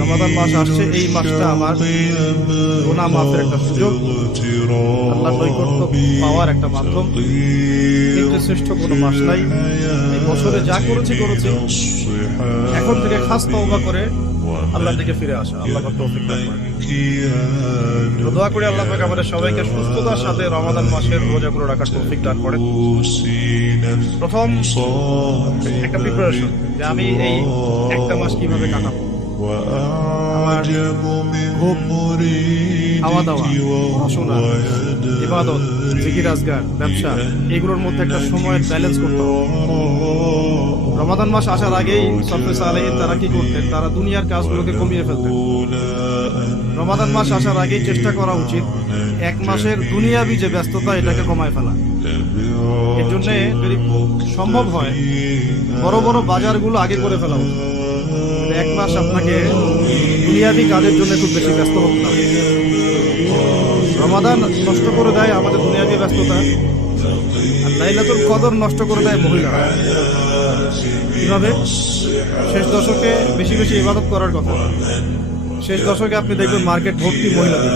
রমাদান মাস আসছে, এই মাসটা আমার গুনাহ মাফের একটা সুযোগ, আল্লাহর নৈকট্য পাওয়ার একটা মাধ্যম। কিন্তু শ্রেষ্ঠ কোনো মাস নাই। এই বছরে যা করেছি এখন থেকে খাস তওবা করে আল্লাহর দিকে ফিরে আসা। আল্লাহ পাক তৌফিক দান করেন। তো দোয়া করি আল্লাহ পাক আমাদের সবাইকে সুস্থতার সাথে রমাদান মাসের রোজাগুলো রাখার তৌফিক দান করেন। প্রথম একটা প্রিপারেশন যে আমি এই একটা মাস কিভাবে কাটাবো। আমার ঘুম, খাওয়া দাওয়া, পড়াশোনা, ইবাদত, জিকির আজগার, ব্যবসা, এগুলোর মধ্যে একটা সময়ের ব্যালেন্স করতে হবে। রমাদান মাস আসার আগেই সাল্লাল্লাহু আলাইহি তারা কি করতেন? তারা দুনিয়ার কাজগুলোকে কমিয়ে ফেলতেন। রমাদান মাস আসার আগেই চেষ্টা করা উচিত এক মাসের দুনিয়াবি যে ব্যস্ততা এটাকে কমায় ফেলা। এর জন্য যদি সম্ভব হয় বড় বড় বাজারগুলো আগে করে ফেলা উচিত। এক মাস আপনাকে দুনিয়াবি কাজের জন্য খুব বেশি ব্যস্ত হতে হবে। রমাদান নষ্ট করে দেয় আমাদের দুনিয়াবি ব্যস্ততা, আর লাইলাতুল কদর নষ্ট করে দেয় মহিলারা। কিভাবে? শেষ দশকে বেশি বেশি ইবাদত করার কথা। শেষ দশকে আপনি দেখবেন মার্কেট ভর্তি মহিলাদের।